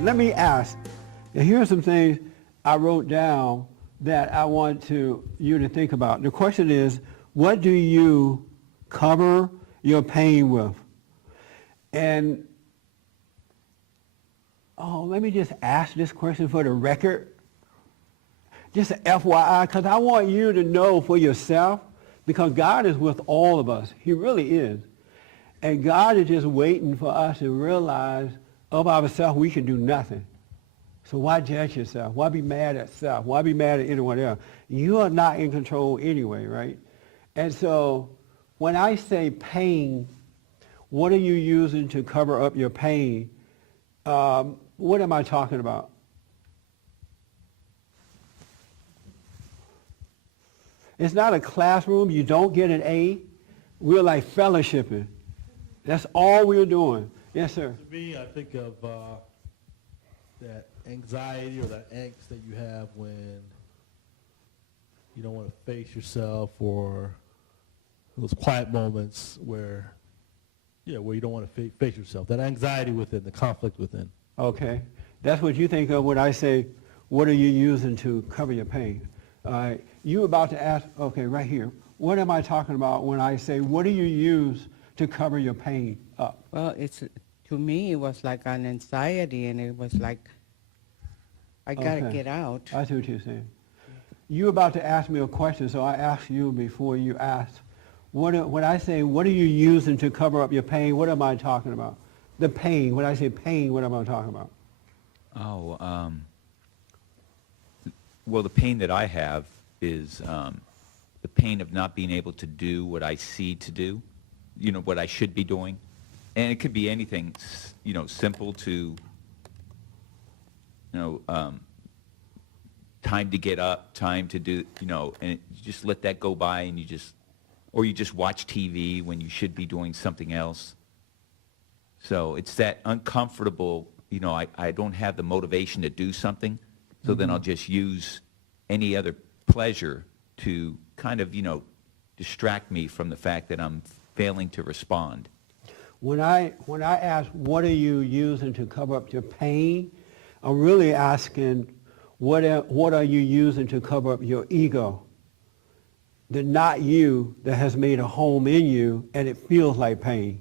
Let me ask, and here are some things I wrote down that I want you to think about. The question is, what do you cover your pain with? And, let me just ask this question for the record. Just an FYI, because I want you to know for yourself, because God is with all of us. He really is. And God is just waiting for us to realize of ourselves we can do nothing. So why judge yourself? Why be mad at self? Why be mad at anyone else? You are not in control anyway, right? And so when I say pain, what are you using to cover up your pain? What am I talking about? It's not a classroom. You don't get an A. We're like fellowshipping. That's all we're doing. Yes, sir. To me, I think of that anxiety or that angst that you have when you don't want to face yourself, or those quiet moments where you don't want to face yourself. That anxiety within, the conflict within. Okay. That's what you think of when I say, what are you using to cover your pain? All right. You about to ask, okay, right here. What am I talking about when I say, what do you use to cover your pain up? Well, to me, it was like an anxiety, and it was like, I got to get out. I see what you're saying. You're about to ask me a question, so I asked you before you asked. When I say, what are you using to cover up your pain, what am I talking about? The pain. When I say pain, what am I talking about? Well, the pain that I have is the pain of not being able to do what I see to do, what I should be doing. And it could be anything, simple to, time to get up, time to do, and you just let that go by, and you just watch TV when you should be doing something else. So it's that uncomfortable, I don't have the motivation to do something, so then I'll just use any other pleasure to kind of, distract me from the fact that I'm failing to respond. When I ask, what are you using to cover up your pain, I'm really asking, what are you using to cover up your ego? The not you that has made a home in you, and it feels like pain.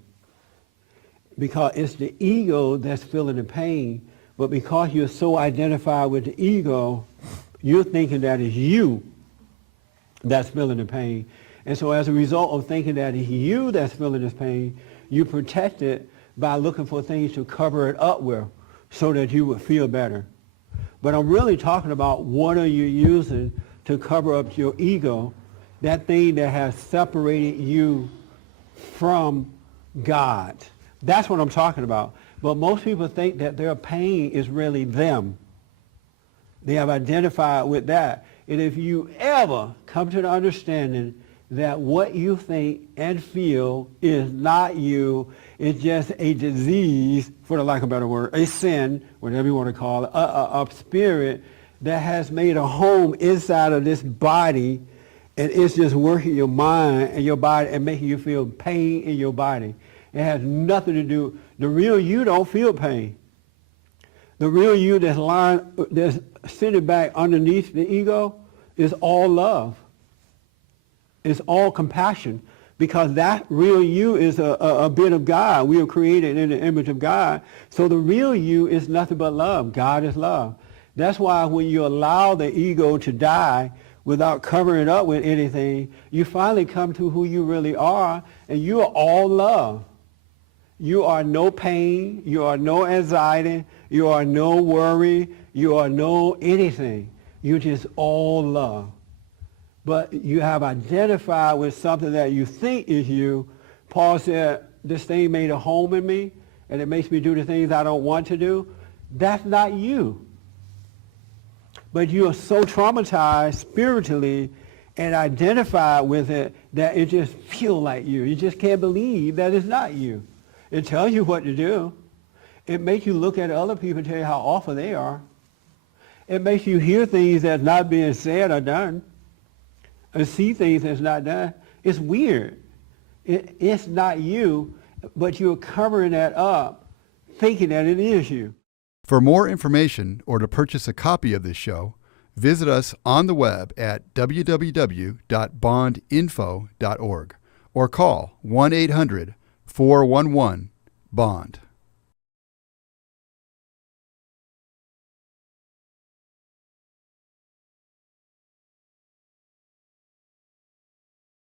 Because it's the ego that's feeling the pain, but because you're so identified with the ego, you're thinking that it's you that's feeling the pain. And so as a result of thinking that it's you that's feeling this pain, you protect it by looking for things to cover it up with so that you would feel better. But I'm really talking about, what are you using to cover up your ego, that thing that has separated you from God. That's what I'm talking about. But most people think that their pain is really them. They have identified with that. And if you ever come to the understanding that what you think and feel is not you, it's just a disease, for the lack of a better word, a sin, whatever you want to call it, a spirit that has made a home inside of this body, and it's just working your mind and your body and making you feel pain in your body. It has nothing to do. The real you don't feel pain. The real you that's sitting back underneath the ego is all love. It's all compassion, because that real you is a bit of God. We are created in the image of God. So the real you is nothing but love. God is love. That's why when you allow the ego to die without covering it up with anything, you finally come to who you really are, and you are all love. You are no pain. You are no anxiety. You are no worry. You are no anything. You're just all love. But you have identified with something that you think is you. Paul said, this thing made a home in me, and it makes me do the things I don't want to do. That's not you. But you are so traumatized spiritually and identified with it that it just feels like you. You just can't believe that it's not you. It tells you what to do. It makes you look at other people and tell you how awful they are. It makes you hear things that's not being said or done, and see things that's not done. It's weird. It's not you, but you're covering that up, thinking that it is you. For more information or to purchase a copy of this show, visit us on the web at www.bondinfo.org or call 1-800-411-BOND.